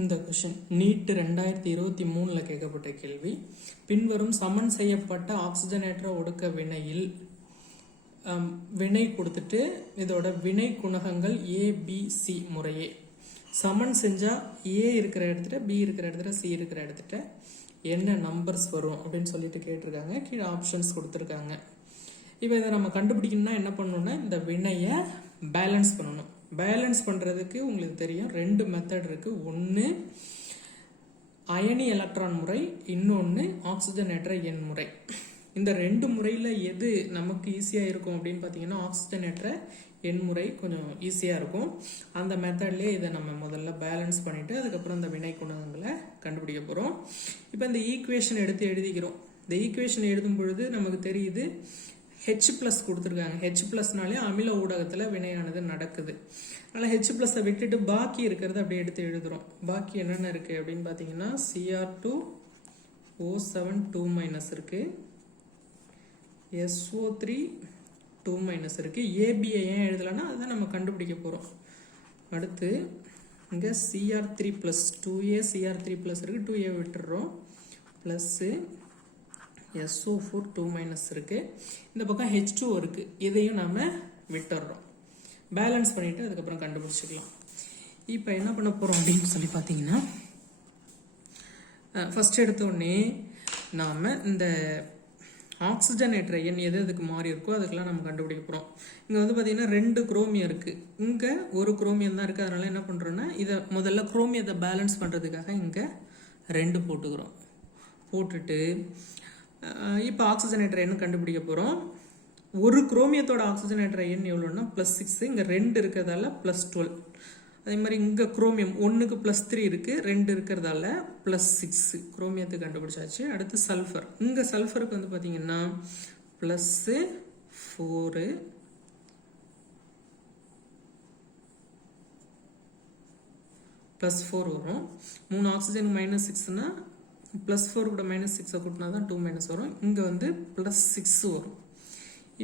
இந்த question NEET 2023 கேட்கப்பட்ட கேள்வி. பின்வரும் சமன் செய்யப்பட்ட ஆக்சிஜனேற்ற ஒடுக்க வினையில் வினை கொடுத்துட்டு இதோட வினை குணகங்கள் ABC முறையே சமன் செஞ்சா A இருக்கிற இடத்துல B இருக்கிற இடத்துல C இருக்கிற இடத்துல என்ன நம்பர்ஸ் வரும் அப்படின்னு சொல்லிட்டு கேட்டிருக்காங்க. கீழே ஆப்ஷன்ஸ் கொடுத்துருக்காங்க. இப்போ இதை நம்ம கண்டுபிடிக்கணும்னா என்ன பண்ணணும்னா இந்த வினையை பேலன்ஸ் பண்ணணும். பேலன்ஸ் பண்ணுறதுக்கு உங்களுக்கு தெரியும் ரெண்டு மெத்தட் இருக்குது. ஒன்று அயனி எலக்ட்ரான் முறை, இன்னொன்று ஆக்சிஜனேற்ற எண் முறை. இந்த ரெண்டு முறையில் எது நமக்கு ஈஸியாக இருக்கும் அப்படின்னு பார்த்தீங்கன்னா ஆக்சிஜனேற்ற எண் முறை கொஞ்சம் ஈஸியாக இருக்கும். அந்த மெத்தட்லேயே இதை நம்ம முதல்ல பேலன்ஸ் பண்ணிவிட்டு அதுக்கப்புறம் இந்த வினை குணகங்களை கண்டுபிடிக்க போகிறோம். இப்போ இந்த ஈக்குவேஷன் எடுத்து எழுதிக்கிறோம். இந்த ஈக்குவேஷன் எழுதும் பொழுது நமக்கு தெரியுது H+ கொடுத்துருக்காங்க. H+னாலே அமில ஊடகத்தில் வினையானது நடக்குது. அதனால் H+ஐ விட்டுட்டு பாக்கி இருக்கிறத அப்படியே எடுத்து எழுதுகிறோம். பாக்கி என்னென்ன இருக்குது அப்படின்னு பார்த்தீங்கன்னா Cr2O7 2- இருக்குது, SO3 2- இருக்குது. ABஐ ஏன் எழுதலைன்னா அதை நம்ம கண்டுபிடிக்க போகிறோம். அடுத்து இங்கே Cr3+, 2A Cr3+ இருக்குது, 2A விட்டுடுறோம், ப்ளஸ்ஸு SO4 2- இருக்குது. இந்த பக்கம் H2 இருக்குது, இதையும் நாம் விட்டுடுறோம். பேலன்ஸ் பண்ணிவிட்டு அதுக்கப்புறம் கண்டுபிடிச்சிக்கலாம். இப்போ என்ன பண்ண போகிறோம் அப்படின்னு சொல்லி பார்த்தீங்கன்னா ஃபஸ்ட் எடுத்தோடனே நாம் இந்த ஆக்சிஜனேற்ற எண் எது எதுக்கு மாறி இருக்கோ அதுக்கெல்லாம் நம்ம கண்டுபிடிக்க போகிறோம். இங்கே வந்து பார்த்தீங்கன்னா 2 குரோமியம் இருக்குது, இங்கே ஒரு குரோமியம் தான் இருக்குது. அதனால் என்ன பண்ணுறோன்னா இதை முதல்ல குரோமியத்தை பேலன்ஸ் பண்ணுறதுக்காக இங்கே 2 போட்டுக்கிறோம். போட்டுட்டு இப்போ ஆக்சிஜனேற்ற எண் கண்டுபிடிக்க போகிறோம். ஒரு குரோமியத்தோட ஆக்சிஜனேற்ற எண் எவ்வளோன்னா +6, இங்கே 2 இருக்கிறதால +12. அதே மாதிரி இங்கே குரோமியம் 1க்கு +3 இருக்குது, 2 இருக்கிறதால +6 குரோமியத்தை கண்டுபிடிச்சாச்சு. அடுத்து சல்ஃபர். இங்கே சல்ஃபருக்கு வந்து பார்த்தீங்கன்னா +4 +4 வரும். 3 ஆக்சிஜன் -6னா +4 கூட -6 கூட்டினா தான் 2- வரும். இங்கே வந்து +6 வரும்.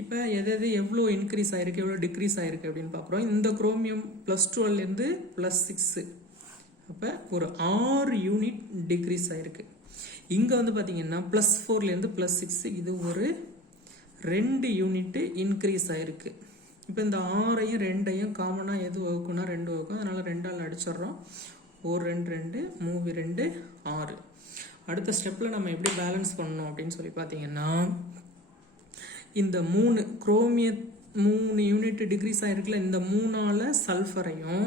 இப்போ எது எவ்வளோ இன்க்ரீஸ் ஆகிருக்கு எவ்வளோ டிக்ரீஸ் ஆகிருக்கு அப்படின்னு பார்க்குறோம். இந்த குரோமியம் +12லேருந்து +6, அப்போ ஒரு 6 யூனிட் டிக்ரீஸ் ஆகிருக்கு. இங்கே வந்து பார்த்தீங்கன்னா +4லேருந்து +6 இது ஒரு 2 யூனிட்டு இன்க்ரீஸ் ஆகிருக்கு. இப்போ இந்த 6ஐயும் 2ஐயும் காமனாக எது வகுக்குன்னா 2 வகுக்கும். அதனால் 2ஆல் அடிச்சிட்றோம். 1 2 2 3 2 6. அடுத்த ஸ்டெப்பில் நம்ம எப்படி பேலன்ஸ் பண்ணணும் அப்படின்னு சொல்லி பார்த்தீங்கன்னா இந்த 3 குரோமிய 3 யூனிட் டிக்ரீஸ் ஆகிருக்குல்ல, இந்த 3ஆல் சல்ஃபரையும்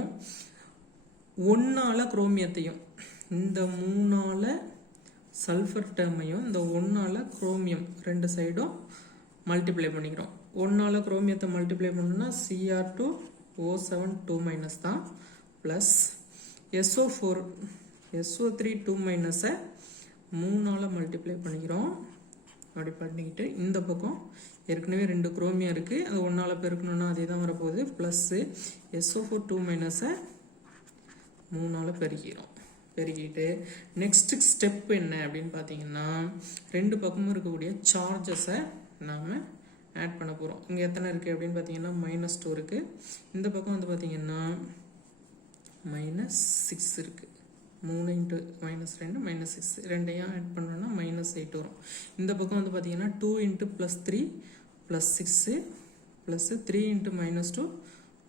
1ஆல் குரோமியத்தையும், இந்த 3ஆல் சல்ஃபர் டேர்மையும் இந்த 1ஆல் குரோமியம் 2 சைடும் மல்டிப்ளை பண்ணிக்கிறோம். 1ஆல் குரோமியத்தை மல்டிப்ளை பண்ணோம்னா Cr2O7 2- தான், ப்ளஸ் SO4 SO3 2- 3ஆல் மல்டிப்ளை பண்ணிக்கிறோம். அப்படி பண்ணிக்கிட்டு இந்த பக்கம் ஏற்கனவே 2 குரோமியம் இருக்குது, அது 1ஆல் பெருக்கணும்னா அதே தான் வரப்போகுது, ப்ளஸ்ஸு SO4 2- 3ஆல் பெருக்கிட்டு நெக்ஸ்ட்டு ஸ்டெப் என்ன அப்படின்னு பார்த்தீங்கன்னா 2 பக்கமும் இருக்கக்கூடிய சார்ஜஸை நாம் ஆட் பண்ண போகிறோம். இங்கே எத்தனை இருக்குது அப்படின்னு பார்த்தீங்கன்னா -2 இருக்குது. இந்த பக்கம் வந்து பார்த்தீங்கன்னா -6 இருக்குது. 3 × -2 -6, ரெண்டையும் ஆட் பண்ணோன்னா -8 வரும். இந்த பக்கம் வந்து பார்த்தீங்கன்னா 2 × +3 +6 ப்ளஸ் 3 × -2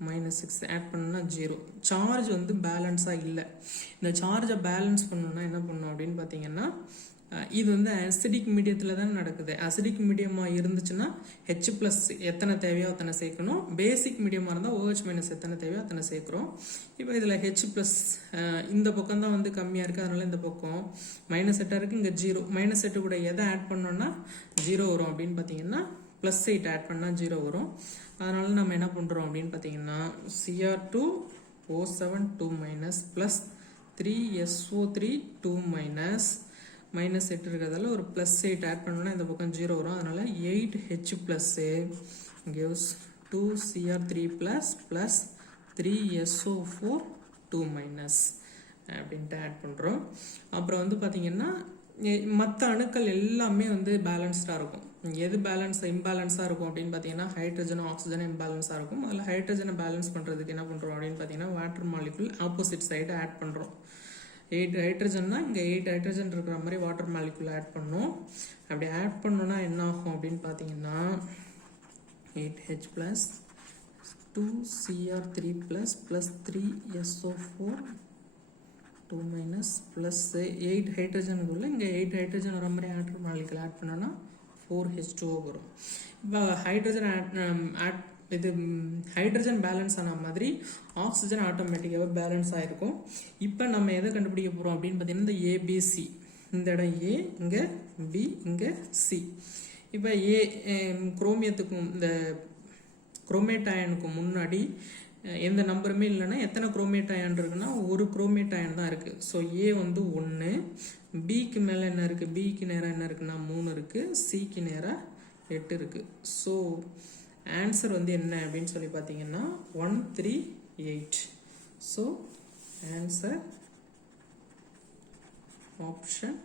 -6 ஆட் பண்ணோன்னா 0. சார்ஜ் வந்து பேலன்ஸாக இல்லை. இந்த சார்ஜை பேலன்ஸ் பண்ணணுன்னா என்ன பண்ணணும் அப்படின்னு பார்த்தீங்கன்னா இது வந்து அசிடிக் மீடியத்தில் தான் நடக்குது. அசிடிக் மீடியமாக இருந்துச்சுன்னா H+ எத்தனை தேவையோ அத்தனை சேர்க்கணும். பேசிக் மீடியமாக இருந்தால் OH- எத்தனை தேவையோ அத்தனை சேர்க்குறோம். இப்போ இதில் H+ இந்த பக்கம் தான் வந்து கம்மியாக இருக்குது, அதனால் இந்த பக்கம் -8 இருக்குது, இங்கே 0. -8 கூட எதை ஆட் பண்ணோன்னா 0 வரும் அப்படின்னு பார்த்தீங்கன்னா +8 ஆட் பண்ணால் 0 வரும். அதனால் நம்ம என்ன பண்ணுறோம் அப்படின்னு பார்த்தீங்கன்னா Cr2O7 2- ப்ளஸ் 3SO3 2- -8 இருக்கிறதால ஒரு +8 ஆட் பண்ணோன்னா இந்த பக்கம் 0 வரும். அதனால் 8H+ gives 2Cr3+ plus 3SO4 2- அப்படின்ட்டு ஆட் பண்ணுறோம். அப்புறம் வந்து பார்த்திங்கன்னா மற்ற அணுக்கள் எல்லாமே வந்து பேலன்ஸ்டாக இருக்கும். எது இம்பேலன்ஸாக இருக்கும் அப்படின்னு பார்த்தீங்கன்னா ஹைட்ரஜனும் ஆக்சிஜனும் இம்பேலன்ஸாக இருக்கும். அதில் ஹைட்ரஜனை பேலன்ஸ் பண்ணுறதுக்கு என்ன பண்ணுறோம் அப்படின்னு பார்த்தீங்கன்னா water molecule opposite side add பண்ணுறோம். 8 ஹைட்ரஜன்னா இங்கே 8 ஹைட்ரஜன் இருக்கிற மாதிரி வாட்டர் மாலிகுல் ஆட் பண்ணோம். அப்படி ஆட் பண்ணோன்னா என்ன ஆகும் அப்படின்னு பார்த்தீங்கன்னா 8H plus 2Cr3 plus 3SO4 2 minus plus 8 ஹைட்ரஜனுக்குள்ள இங்கே 8 ஹைட்ரஜன் வர மாதிரி வாட்டர் மாலிகுல் ஆட் பண்ணோன்னா 4H2O வரும். இப்போ ஹைட்ரஜன் பேலன்ஸ் ஆன மாதிரி ஆக்சிஜன் ஆட்டோமேட்டிக்காக பேலன்ஸ் ஆகிருக்கும். இப்போ நம்ம எதை கண்டுபிடிக்க போகிறோம் அப்படின்னு பார்த்தீங்கன்னா இந்த ஏபிசி, இந்த இடம் ஏ, இங்கே பி, இங்கே சி. இப்போ குரோமியத்துக்கும் இந்த குரோமேட் அயனுக்கும் முன்னாடி எந்த நம்பருமே இல்லைன்னா எத்தனை குரோமேட் அயன் இருக்குன்னா ஒரு குரோமேட் அயன் தான் இருக்குது. ஸோ ஏ வந்து 1, பிக்கு மேலே என்ன இருக்குது, பிக்கு நேராக என்ன இருக்குன்னா 3 இருக்குது, சிக்கு நேராக 8 இருக்குது. ஸோ ஆன்சர் வந்து என்ன அப்படின்னு சொல்லி பார்த்தீங்கன்னா 138. ஸோ ஆன்சர் ஆப்ஷன்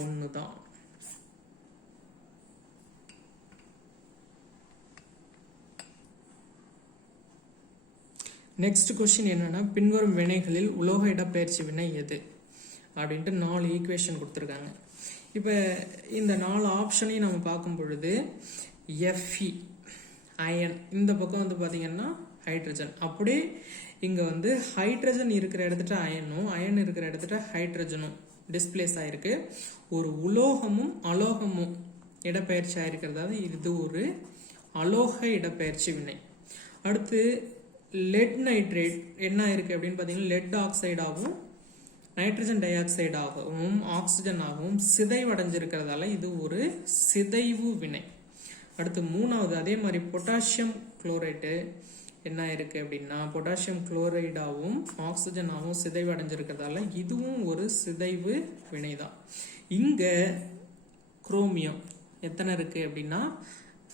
1 தான். நெக்ஸ்ட் கொஸ்டின் என்னன்னா, பின்வரும் வினைகளில் உலோக இடப்பெயர்ச்சி வினை எது அப்படின்ட்டு 4 ஈக்குவேஷன் கொடுத்துருக்காங்க. இப்போ இந்த 4 ஆப்ஷனையும் நம்ம பார்க்கும் பொழுது Fe அயன், இந்த பக்கம் வந்து பார்த்தீங்கன்னா ஹைட்ரஜன், அப்படியே இங்கே வந்து ஹைட்ரஜன் இருக்கிற இடத்துல அயனும் அயன் இருக்கிற இடத்துல ஹைட்ரஜனும் டிஸ்பிளேஸ் ஆயிருக்கு. ஒரு உலோகமும் அலோகமும் இடப்பெயர்ச்சி ஆயிருக்கிறதாவது இது ஒரு அலோக இடப்பெயர்ச்சி வினை. அடுத்து லெட் நைட்ரேட் என்ன ஆயிருக்கு அப்படின்னு பார்த்தீங்கன்னா லெட் ஆக்சைடாகவும் நைட்ரஜன் டை ஆக்சைடாகவும் ஆக்சிஜனாகவும் சிதைவடைஞ்சிருக்கிறதால இது ஒரு சிதைவு வினை. அடுத்து 3வது அதே மாதிரி பொட்டாசியம் குளோரைடு என்ன இருக்கு அப்படின்னா பொட்டாசியம் குளோரைடாகவும் ஆக்சிஜனாகவும் சிதைவடைஞ்சிருக்கிறதால இதுவும் ஒரு சிதைவு வினை தான். இங்க குரோமியம் எத்தனை இருக்கு அப்படின்னா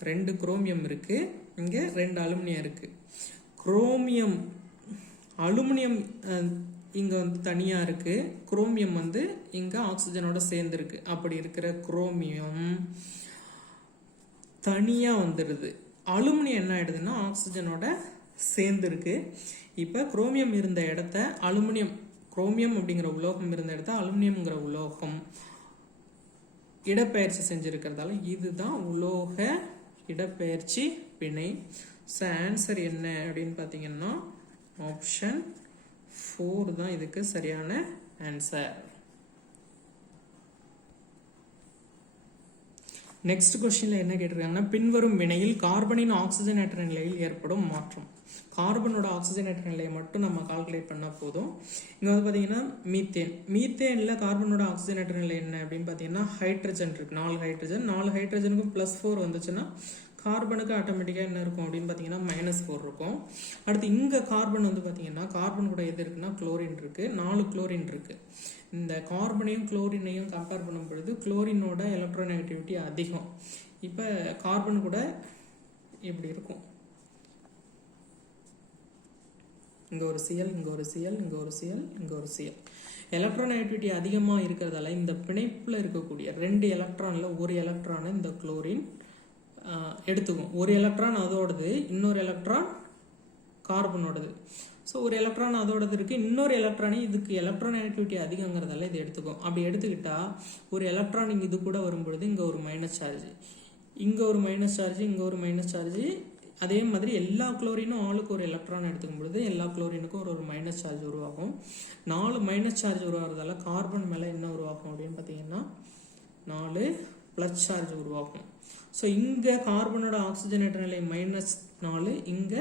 2 குரோமியம் இருக்கு, இங்க 2 அலுமினியம் இருக்கு. குரோமியம் அலுமினியம் இங்க வந்து தனியா இருக்கு, குரோமியம் வந்து இங்க ஆக்சிஜனோட சேர்ந்து இருக்கு. அப்படி இருக்கிற குரோமியம் தனியா வந்துடுது. அலுமினியம் என்ன ஆயிடுதுன்னா ஆக்சிஜனோட சேர்ந்து இருக்கு. இப்ப குரோமியம் இருந்த இடத்த அலுமினியம், குரோமியம் அப்படிங்கிற உலோகம் இருந்த இடத்த அலுமினியம்ங்கிற உலோகம் இடப்பெயர்ச்சி செஞ்சிருக்கிறதால இதுதான் உலோக இடப்பெயர்ச்சி வினை. ஸோ ஆன்சர் என்ன அப்படின்னு பார்த்தீங்கன்னா ஆப்ஷன் 4 தான் இதுக்கு சரியான ஆன்சர். நெக்ஸ்ட் கொஸ்டின்ல என்ன கேட்டிருக்காங்கன்னா, பின்வரும் வினையில் கார்பனின் ஆக்சிஜனேற்ற நிலையில் ஏற்படும் மாற்றம். கார்பனோட ஆக்சிஜனேற்ற நிலையை மட்டும் நம்ம கால்குலேட் பண்ணா போதும். இங்க வந்து பாத்தீங்கன்னா மீத்தேன், மீத்தேன்ல கார்பனோட ஆக்சிஜனேற்ற நிலை என்ன அப்படின்னு பாத்தீங்கன்னா ஹைட்ரஜன் இருக்கு, 4 ஹைட்ரஜன், 4 ஹைட்ரஜனுக்கும் +4 வந்துச்சுன்னா கார்பனுக்கு ஆட்டோமேட்டிக்கா என்ன இருக்கும் அப்படின்னு பாத்தீங்கன்னா -4 இருக்கும். அடுத்து இங்க கார்பன் வந்து பாத்தீங்கன்னா கார்பன் கூட எது இருக்குன்னா குளோரின் இருக்கு, 4 குளோரின் இருக்கு. இந்த கார்பனையும் குளோரினையும் கம்பேர் பண்ணும் பொழுது குளோரினோட எலக்ட்ரோநெகட்டிவிட்டி அதிகம். இப்ப கார்பன் கூட இப்படி இருக்கும், இங்க ஒரு Cl, இங்க ஒரு Cl, இங்க ஒரு Cl, இங்க ஒரு Cl. எலக்ட்ரோநெகட்டிவிட்டி அதிகமா இருக்கிறதால இந்த பிணைப்புல இருக்கக்கூடிய 2 எலக்ட்ரான்ல ஒரு எலக்ட்ரானை இந்த குளோரின் எடுத்துக்கும். ஒரு எலக்ட்ரான் அதோடது, இன்னொரு எலக்ட்ரான் கார்பனோடது. ஸோ ஒரு எலக்ட்ரான் அதோடது இருக்கு, இன்னொரு எலக்ட்ரானே இதுக்கு எலக்ட்ரோநெகட்டிவிட்டி அதிகங்கிறதால இது எடுத்துக்கும். அப்படி எடுத்துக்கிட்டா ஒரு எலக்ட்ரான் இங்க இது கூட வரும்பொழுது இங்க ஒரு மைனஸ் சார்ஜ், இங்க ஒரு மைனஸ் சார்ஜ், இங்க ஒரு மைனஸ் சார்ஜ். அதே மாதிரி எல்லா குளோரினும் ஆளுக்கு ஒரு எலக்ட்ரான் எடுத்துக்கும் பொழுது எல்லா குளோரினுக்கும் ஒரு மைனஸ் சார்ஜ் உருவாகும். 4 மைனஸ் சார்ஜ் உருவாகிறதால கார்பன் மேல என்ன உருவாகும் அப்படின்னு பார்த்தீங்கன்னா 4 பிளஸ் சார்ஜ் உருவாகும். ஸோ இங்க கார்பனோட ஆக்சிஜனேற்ற நிலை -4, இங்க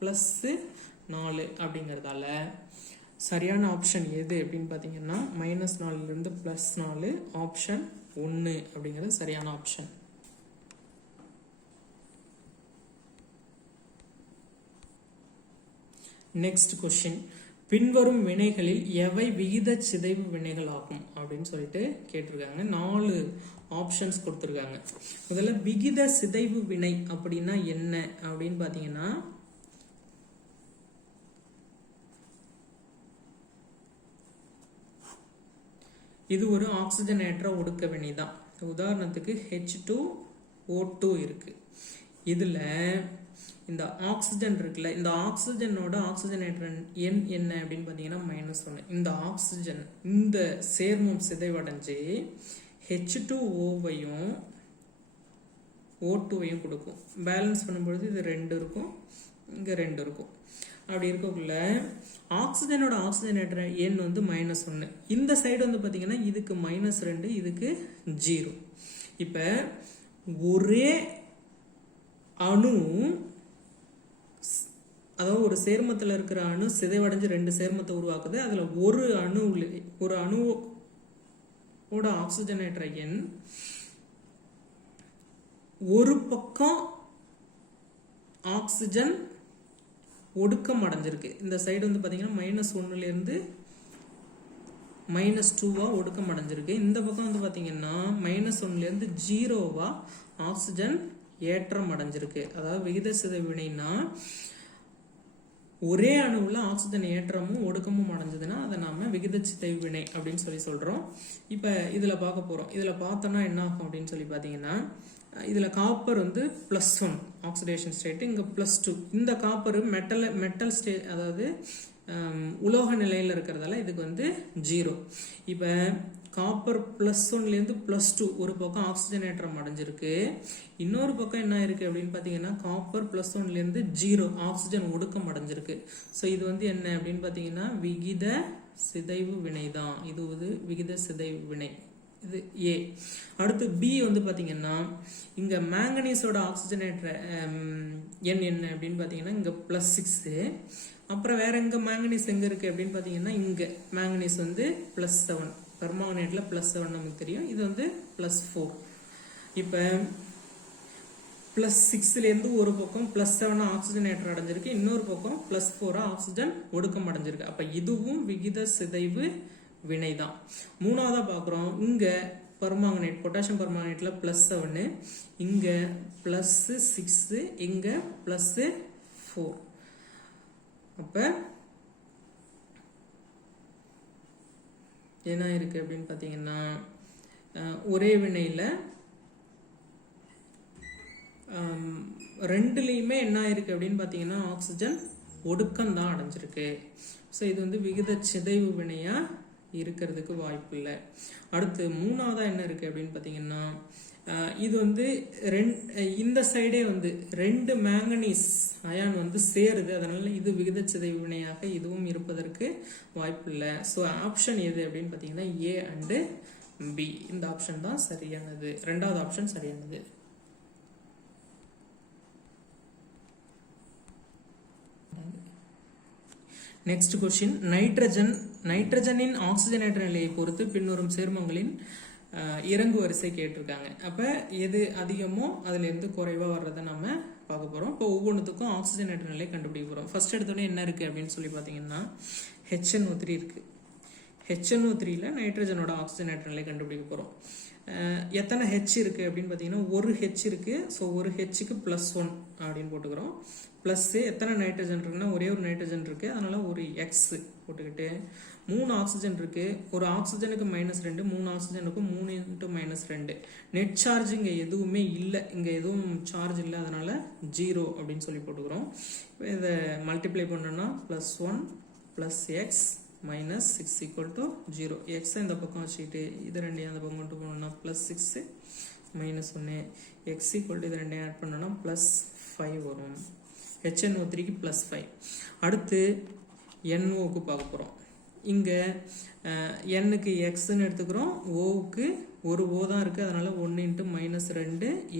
+4 அப்படிங்கிறதால சரியான ஆப்ஷன் எது அப்படின்னு பார்த்தீங்கன்னா -4 இருந்து +4, ஆப்ஷன் 1 அப்படிங்கிறது சரியான ஆப்ஷன். நெக்ஸ்ட் கொஸ்டின், பின்வரும் வினைகளில் எவை விகித சிதைவு வினைகள் ஆகும் அப்படின்னு சொல்லிட்டு கேட்டிருக்காங்க. 4 ஆப்ஷன்ஸ் கொடுத்துருக்காங்க. முதல்ல விகித சிதைவு வினை அப்படின்னா என்ன அப்படின்னு பாத்தீங்கன்னா இது ஒரு ஆக்சிஜனேற்ற ஒடுக்க வினை தான். உதாரணத்துக்கு H2O2 இருக்கு. இதுல இந்த ஆக்சிஜன் இருக்குல்ல, இந்த ஆக்சிஜனோட ஆக்சிஜனேற்ற எண் என்ன அப்படின்னு பார்த்தீங்கன்னா -1. இந்த ஆக்சிஜன் இந்த சேர்மம் சிதைவடைஞ்சு H2Oவையும் O2வையும் கொடுக்கும். பேலன்ஸ் பண்ணும்பொழுது இது 2 இருக்கும், இங்கே 2 இருக்கும். அப்படி இருக்கக்குள்ள ஆக்சிஜனோட ஆக்சிஜனேற்ற எண் வந்து -1. இந்த சைடு வந்து பார்த்தீங்கன்னா இதுக்கு -2, இதுக்கு 0. இப்போ ஒரே அணு, அதாவது ஒரு சேர்மத்தில் இருக்கிற அணு சிதைவடைஞ்சு 2 சேர்மத்தை உருவாக்குது. அதில் ஒரு அணுவோட ஆக்சிஜனேற்ற எண் ஒரு பக்கம் ஆக்சிஜன் ஒடுக்கம் அடைஞ்சிருக்கு. இந்த சைடு வந்து பார்த்தீங்கன்னா -1லேருந்து -2 ஒடுக்கம் அடைஞ்சிருக்கு. இந்த பக்கம் வந்து பார்த்தீங்கன்னா -1லேருந்து 0 ஆக்சிஜன் ஏற்றம் அடைஞ்சிருக்கு. அதாவது விகித சிதைவு வினைனா ஒரே அணுவுல ஆக்சிஜன் ஏற்றமும் ஒடுக்கமும் அடைஞ்சதுன்னா அதை நாம விகித சிதைவு வினை அப்படின்னு சொல்றோம். இப்போ இதில் பார்க்க போகிறோம். இதில் பார்த்தோன்னா என்ன ஆகும் அப்படின்னு சொல்லி பார்த்தீங்கன்னா, இதில் காப்பர் வந்து +1 ஆக்சிடேஷன் ஸ்டேட், இங்கே +2. இந்த காப்பர் மெட்டல் ஸ்டேட், அதாவது உலோக நிலையில் இருக்கிறதால இதுக்கு வந்து 0. இப்போ காப்பர் +1லேருந்து +2 ஒரு பக்கம் ஆக்சிஜன் ஏற்றம் அடைஞ்சிருக்கு. இன்னொரு பக்கம் என்ன இருக்கு அப்படின்னு பார்த்தீங்கன்னா, காப்பர் +1லேருந்து 0 ஆக்சிஜன் ஒடுக்கம் அடைஞ்சிருக்கு. ஸோ இது வந்து என்ன அப்படின்னு பார்த்தீங்கன்னா விகித சிதைவு வினை தான். இது ஒரு விகித சிதைவு வினை. இது A. அடுத்து B வந்து பார்த்தீங்கன்னா, இங்கே மேங்கனீஸோட ஆக்சிஜனேற்ற எண் என்ன அப்படின்னு பார்த்தீங்கன்னா இங்கே +6. அப்புறம் வேற எங்கே மேங்கனீஸ் எங்கே இருக்குது அப்படின்னு பார்த்தீங்கன்னா, இங்கே மேங்கனீஸ் வந்து +7. பெர்மாங்கனேட்டில் +7 நமக்கு தெரியும். இது வந்து +4. இப்போ +6லேருந்து ஒரு பக்கம் +7 ஆக்சிஜன் ஏற்றம் அடைஞ்சிருக்கு, இன்னொரு பக்கம் +4 ஆக்சிஜன் ஒடுக்கம் அடைஞ்சிருக்கு. அப்போ இதுவும் விகித சிதைவு வினை தான். மூணாவதாக பார்க்குறோம், இங்கே பெர்மாங்கனேட் பொட்டாசியம் பெர்மாங்கனேட்டில் +7, இங்கே +6, இங்கே +4. அப்போ என்ன இருக்கு அப்படின்னு பார்த்தீங்கன்னா, ஒரே வினையில் ரெண்டுலேயுமே என்ன இருக்கு அப்படின்னு பார்த்தீங்கன்னா ஆக்சிஜன் ஒடுக்கம் தான் அடைஞ்சிருக்கு. ஸோ இது வந்து விகித சிதைவு வினையாக இருக்கிறதுக்கு வாய்ப்பு இல்லை. அடுத்து மூணாவதா என்ன இருக்கு அப்படின்னு பார்த்தீங்கன்னா, இது வந்து இந்த சைடே வந்து 2 மேங்கனீஸ் அயான் வந்து சேருது. அதனால இது விகித சிதைவு வினையாக இதுவும் இருப்பதற்கு வாய்ப்பு இல்லை. ஸோ ஆப்ஷன் எது அப்படின்னு பார்த்தீங்கன்னா A அண்டு B. இந்த ஆப்ஷன் தான் சரியானது. ரெண்டாவது ஆப்ஷன் சரியானது. நெக்ஸ்ட் கொஸ்டின், நைட்ரஜனின் ஆக்சிஜனேற்ற நிலையை பொறுத்து பின்வரும் சேர்மங்களின் இறங்கு வரிசை கேட்டிருக்காங்க. அப்போ எது அதிகமோ அதுலேருந்து குறைவாக வர்றதை நம்ம பார்க்க போகிறோம். இப்போ ஒவ்வொன்றுத்துக்கும் ஆக்சிஜனேற்ற நிலை கண்டுபிடிக்க போகிறோம். ஃபர்ஸ்ட் எடுத்தோடனே என்ன இருக்குது அப்படின்னு சொல்லி பார்த்தீங்கன்னா HNO3 இருக்குது. HNO3ல நைட்ரஜனோட ஆக்சிஜனேற்ற நிலை கண்டுபிடிக்க போகிறோம். எத்தனை H இருக்குது அப்படின்னு பார்த்தீங்கன்னா ஒரு H இருக்குது. ஸோ ஒரு Hக்கு +1 அப்படின்னு போட்டுக்கிறோம். ப்ளஸ்ஸு எத்தனை நைட்ரஜன் இருக்குன்னா ஒரே ஒரு நைட்ரஜன் இருக்குது, அதனால் ஒரு X போட்டுக்கிட்டு 3 ஆக்சிஜன் இருக்குது. ஒரு ஆக்சிஜனுக்கு -2, 3 ஆக்சிஜனுக்கும் 3 × -2. நெட் சார்ஜ் இங்கே எதுவுமே இல்லை, இங்கே எதுவும் சார்ஜ் இல்லை, அதனால் 0 அப்படின்னு சொல்லி போட்டுக்கிறோம். இப்போ இதை மல்டிப்ளை பண்ணோன்னா +1 + X -6 = 0. X இந்த பக்கம் வச்சுக்கிட்டு இது ரெண்டையும் அந்த பக்கம் கொண்டு போனோம்னா +6 -1. X = இது ரெண்டையும் ஆட் பண்ணோன்னா +5 வரும். HNO3க்கு +5. அடுத்து NOக்கு பார்க்க போகிறோம். இங்கே Nக்கு Xன்னு எடுத்துக்கிறோம், Oவுக்கு ஒரு O தான் இருக்குது, அதனால் 1 × -2 =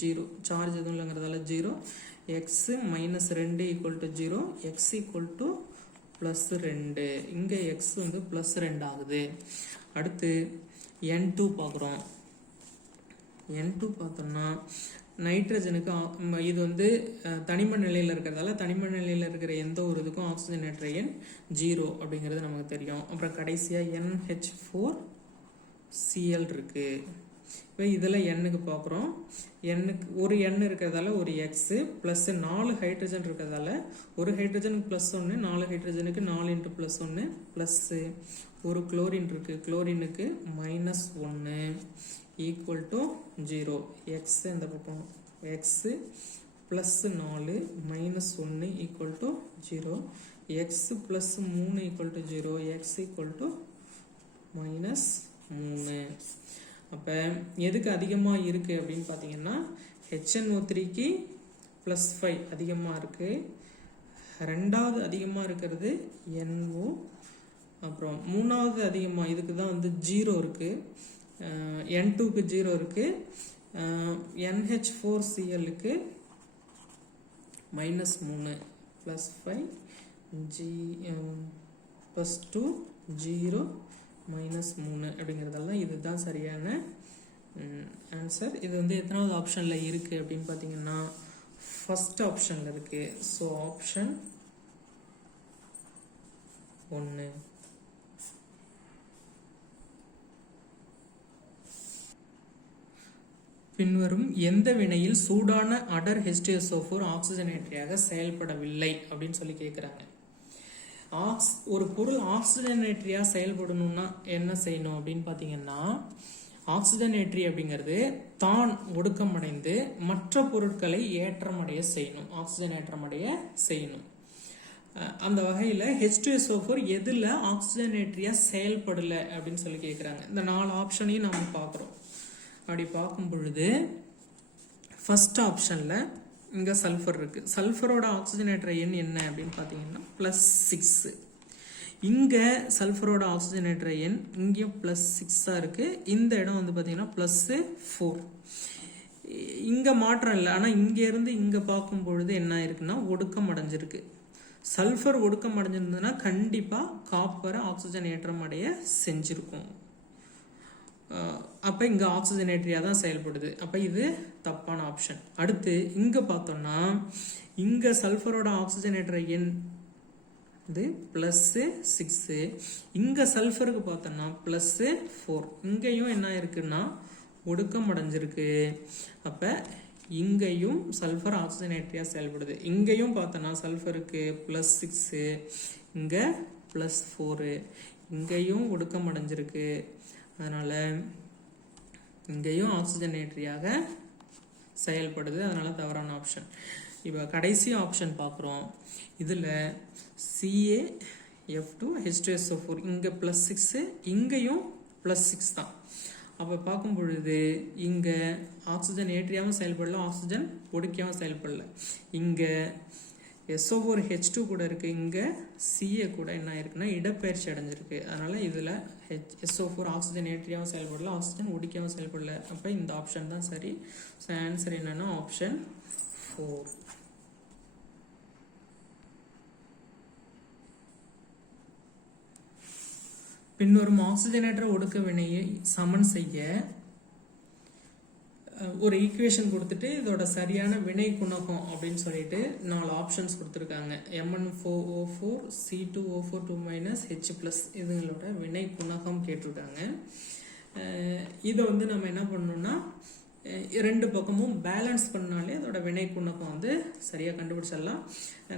0. சார்ஜ் எதுவும் இல்லைங்கிறதால 0. X -2 = 0. X = +2. இங்கே X வந்து +2 ஆகுது. அடுத்து N2 பார்க்குறோம். N2 பார்த்தோம்னா நைட்ரஜனுக்கு இது வந்து தனிம நிலையில் இருக்கிறதால தனிம நிலையில் இருக்கிற எந்த ஒரு இதுக்கும் ஆக்சிஜனேற்ற எண் 0 அப்படிங்கிறது நமக்கு தெரியும். அப்புறம் கடைசியாக NH4Cl இருக்குது. இப்போ இதில் Nக்கு பார்க்குறோம். Nக்கு ஒரு N இருக்கிறதால ஒரு X ப்ளஸ் 4 ஹைட்ரஜன் இருக்கிறதால ஒரு ஹைட்ரஜனுக்கு +1, 4 ஹைட்ரஜனுக்கு 4 × +1 ப்ளஸ்ஸு ஒரு குளோரின் இருக்குது, குளோரினுக்கு -1 = 0. X இந்த பக்கம் X plus 4 minus 1 equal to 0, X plus 3 equal to 0, X equal to minus 3. அப்போ எதுக்கு அதிகமாக இருக்குது அப்படின்னு பார்த்தீங்கன்னா HNO3க்கு ப்ளஸ் 5 அதிகமாக இருக்குது. ரெண்டாவது அதிகமாக இருக்கிறது NO. அப்புறம் மூணாவது அதிகமாக இதுக்கு தான் வந்து 0 இருக்குது. N2க்கு 0 இருக்குது. NH4Clக்கு மைனஸ் 3 ப்ளஸ் 5 ப்ளஸ் 2 0 மைனஸ் 3 அப்படிங்கிறதெல்லாம் இதுதான் சரியான ஆன்சர். இது வந்து எத்தனாவது ஆப்ஷனில் இருக்குது அப்படின்னு பார்த்தீங்கன்னா ஃபர்ஸ்ட் ஆப்ஷனில் இருக்குது. So option 1. பின்வரும் எந்த வினையில் சூடான அடர் H2SO4 ஆக்சிஜனேற்றியாக செயல்படவில்லை அப்படின்னு சொல்லி கேட்குறாங்க. ஒரு பொருள் ஆக்சிஜனேற்றியாக செயல்படணும்னா என்ன செய்யணும் அப்படின்னு பார்த்தீங்கன்னா ஆக்சிஜனேற்றி அப்படிங்கிறது தான் ஒடுக்கமடைந்து மற்ற பொருட்களை ஏற்றமடைய செய்யணும், ஆக்சிஜனேற்றமடைய செய்யணும். அந்த வகையில் H2SO4 எதில் ஆக்சிஜனேற்றியாக செயல்படலை அப்படின்னு சொல்லி கேட்குறாங்க. இந்த 4 ஆப்ஷனையும் நம்ம பார்க்குறோம். அப்படி பார்க்கும் பொழுது ஃபர்ஸ்ட் ஆப்ஷனில் இங்கே சல்ஃபர் இருக்குது. சல்ஃபரோட ஆக்சிஜனேற்ற எண் என்ன அப்படின்னு பார்த்தீங்கன்னா +6. இங்கே சல்ஃபரோட ஆக்சிஜனேற்ற எண் இங்கேயும் +6 இருக்குது. இந்த இடம் வந்து பார்த்தீங்கன்னா +4. இங்கே மாற்றம் இல்லை, ஆனால் இங்கேருந்து இங்கே பார்க்கும் பொழுது என்ன இருக்குன்னா ஒடுக்கம் அடைஞ்சிருக்கு. சல்ஃபர் ஒடுக்கம் அடைஞ்சிருந்ததுன்னா கண்டிப்பாக காப்பரை ஆக்சிஜன் ஏற்றம் அடைய செஞ்சுருக்கும். அப்போ இங்கே ஆக்சிஜனேற்றியாக தான் செயல்படுது. அப்போ இது தப்பான ஆப்ஷன். அடுத்து இங்கே பார்த்தோம்னா இங்கே சல்ஃபரோட ஆக்சிஜனேற்ற எண் இது +6. இங்கே சல்ஃபருக்கு பார்த்தோம்னா +4. இங்கேயும் என்ன இருக்குன்னா ஒடுக்கம் அடைஞ்சிருக்கு. அப்போ இங்கேயும் சல்ஃபர் ஆக்சிஜனேற்றியாக செயல்படுது. இங்கேயும் பார்த்தோன்னா சல்ஃபருக்கு +6, இங்கே +4, இங்கேயும் ஒடுக்கம் அடைஞ்சிருக்கு. அதனால் இங்கேயும் ஆக்சிஜனேற்றியாக செயல்படுது. அதனால் தவறான ஆப்ஷன். இப்போ கடைசி ஆப்ஷன் பார்க்குறோம். இதில் CaF2 H2SO4 இங்கே +6, இங்கேயும் +6 தான். அப்போ பார்க்கும் பொழுது இங்கே ஆக்சிஜன் ஏற்றியாகவும் செயல்படல, ஆக்சிஜன் ஒடுக்கியாகவும் செயல்படல. இங்கே SO4 H2 கூட இருக்குது, இங்கே Ca கூட என்ன இருக்குன்னா இடப்பெயர்ச்சி அடைஞ்சிருக்கு. அதனால் இதில் SO4 ஆக்சிஜன் ஏற்றியாகவும் செயல்படல, ஆக்சிஜன் ஒடுக்கியாகவும் செயல்படல. அப்போ இந்த ஆப்ஷன் தான் சரி. ஸோ ஆன்சர் என்னன்னா ஆப்ஷன் 4. பின்வரும் ஆக்சிஜனேற்ற ஒடுக்க வினையை சமன் செய்ய ஒரு ஈக்குவேஷன் கொடுத்துட்டு இதோட சரியான வினை குணகம் அப்படின்னு சொல்லிட்டு 4 ஆப்ஷன்ஸ் கொடுத்துருக்காங்க. Mn4O4 C2O4 2- H+, இதுங்களோட வினை குணகம் கேட்டிருக்காங்க. இதை வந்து நம்ம என்ன பண்ணணும்னா ரெண்டு பக்கமும் பேலன்ஸ் பண்ணாலே அதோட வினை குணகம் வந்து சரியாக கண்டுபிடிச்சிடலாம்.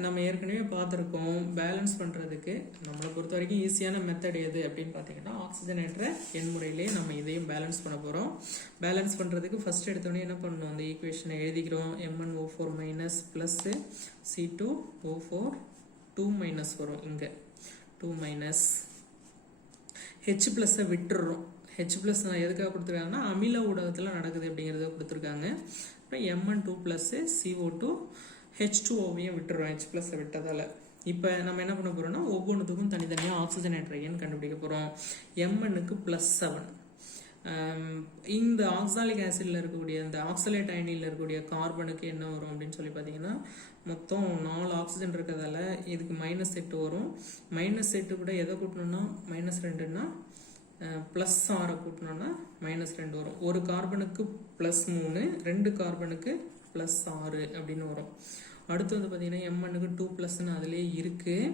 நம்ம ஏற்கனவே பார்த்துருக்கோம். பேலன்ஸ் பண்ணுறதுக்கு நம்மளை பொறுத்த வரைக்கும் ஈஸியான மெத்தட் எது அப்படின்னு பார்த்தீங்கன்னா ஆக்சிஜனேற்ற எண்முறையிலே நம்ம இதையும் பேலன்ஸ் பண்ண போகிறோம். பேலன்ஸ் பண்ணுறதுக்கு ஃபர்ஸ்ட் எடுத்தோடனே என்ன பண்ணணும், அந்த ஈக்குவேஷனை எழுதிக்கிறோம். MnO4- ப்ளஸ் C2O4 2- வரும். இங்கே 2- H+-ஐ விட்டுடுறோம். H+ எதுக்காக கொடுத்துருக்காங்கன்னா அமில ஊடகத்தில் நடக்குது அப்படிங்கிறத கொடுத்துருக்காங்க. அப்புறம் Mn2+ CO2 H2O-வையும் விட்டுறோம், H+-ஐ விட்டதால். இப்போ நம்ம என்ன பண்ண போகிறோம்னா ஒவ்வொன்றுத்துக்கும் தனித்தனியாக ஆக்சிஜனேற்ற எண் கண்டுபிடிக்க போகிறோம். Mnக்கு +7. இந்த ஆக்சாலிக் ஆசிடில் இருக்கக்கூடிய இந்த ஆக்சலேட் அயனியில் இருக்கக்கூடிய கார்பனுக்கு என்ன வரும் அப்படின்னு சொல்லி பார்த்தீங்கன்னா மொத்தம் 4 ஆக்சிஜன் இருக்கிறதால இதுக்கு -8 வரும். -8 கூட எதை கூட்டணும்னா -2ன்னா +6 கூட்டினோன்னா -2 வரும். ஒரு கார்பனுக்கு +3, 2 கார்பனுக்கு +6 அப்படின்னு வரும். அடுத்து வந்து பார்த்தீங்கன்னா Mnக்கு 2+ன்னு அதிலே இருக்குது.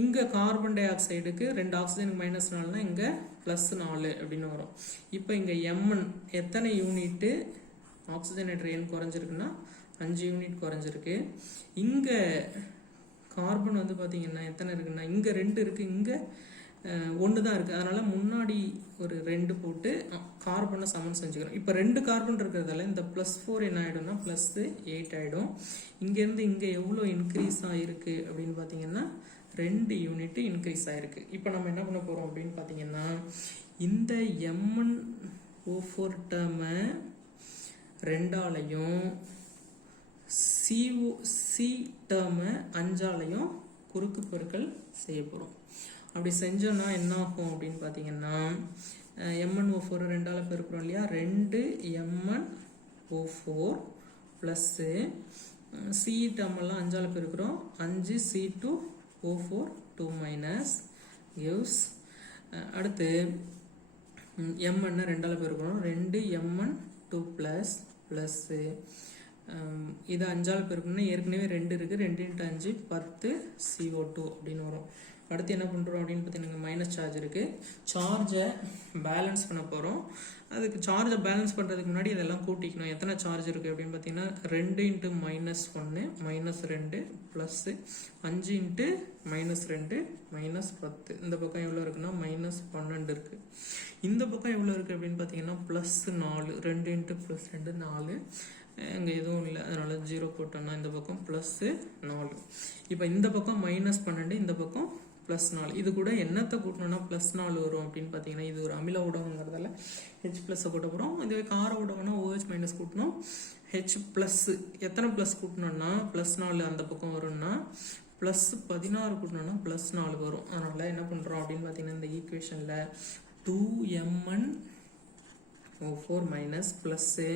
இங்கே கார்பன் டை ஆக்சைடுக்கு 2 ஆக்சிஜனுக்கு -4னா இங்கே +4 அப்படின்னு வரும். இப்போ இங்கே Mn எத்தனை யூனிட்டு ஆக்சிஜனேற்ற எண் குறைஞ்சிருக்குன்னா 5 யூனிட் குறைஞ்சிருக்கு. இங்கே கார்பன் வந்து பார்த்தீங்கன்னா எத்தனை இருக்குன்னா இங்கே 2 இருக்குது, இங்கே ஒன்று தான் இருக்குது. அதனால் முன்னாடி ஒரு 2 போட்டு கார்பனை சமன் செஞ்சுக்கிறோம். இப்போ 2 கார்பன் இருக்கிறதால இந்த +4 என்ன ஆகிடும்னா +8 ஆகிடும். இங்கேருந்து இங்கே எவ்வளோ இன்க்ரீஸ் ஆகிருக்கு அப்படின்னு பார்த்தீங்கன்னா 2 யூனிட் இன்க்ரீஸ் ஆகிருக்கு. இப்போ நம்ம என்ன பண்ண போகிறோம் அப்படின்னு பார்த்தீங்கன்னா இந்த MnO4 டேர்மை 2ஆலையும் சி டேர்மை 5ஆலையும் குறுக்கு பெருக்கல் செய்ய போகிறோம். அப்படி செஞ்சோன்னா என்ன ஆகும் அப்படின்னு பார்த்தீங்கன்னா MnO4 2ஆல பெருக்கிறோம் இல்லையா, 2 MnO4 ப்ளஸ்ஸு சி டேர்மெல்லாம் 5ஆல பெருக்கிறோம், 5 C2O4 2 மைனஸ் gives அடுத்து Mn 2ஆல பெருக்கிறோம், 2 Mn2 ப்ளஸ் ப்ளஸ்ஸு இது 5ஆல பெருக்கணும்னா ஏற்கனவே 2 இருக்குது, 2 × 5 10 CO2 அப்படின்னு வரும். அடுத்து என்ன பண்ணுறோம் அப்படின்னு பார்த்தீங்கன்னா மைனஸ் சார்ஜ் இருக்குது, சார்ஜை பேலன்ஸ் பண்ண போகிறோம். அதுக்கு சார்ஜை பேலன்ஸ் பண்ணுறதுக்கு முன்னாடி இதெல்லாம் கூட்டிக்கணும். எத்தனை சார்ஜ் இருக்குது அப்படின்னு பார்த்தீங்கன்னா 2 × -1 -2 ப்ளஸ்ஸு 5 × -2 -10. இந்த பக்கம் எவ்வளோ இருக்குன்னா -12 இருக்குது. இந்த பக்கம் எவ்வளோ இருக்குது அப்படின்னு பார்த்தீங்கன்னா +4, 2 × +2 4. இங்கே எதுவும் இல்லை, அதனால் 0 போட்டோம்னா இந்த பக்கம் +4. இப்போ இந்த பக்கம் -12, இந்த பக்கம் +4. இது கூட என்னத்தை கூட்டணும்னா +4 வரும் அப்படின்னு பார்த்தீங்கன்னா இது ஒரு அமில ஊடகங்கிறதால H+ கூட்ட போகிறோம். இதுவே கார ஊடகம்னா OH- கூட்டணும். H+ எத்தனை ப்ளஸ் கூட்டணும்னா +4 அந்த பக்கம் வரும்னா +16 கூட்டணும்னா +4 வரும். அதனால் என்ன பண்ணுறோம் அப்படின்னு பார்த்தீங்கன்னா இந்த ஈக்குவேஷனில் 2Mn O4 minus plus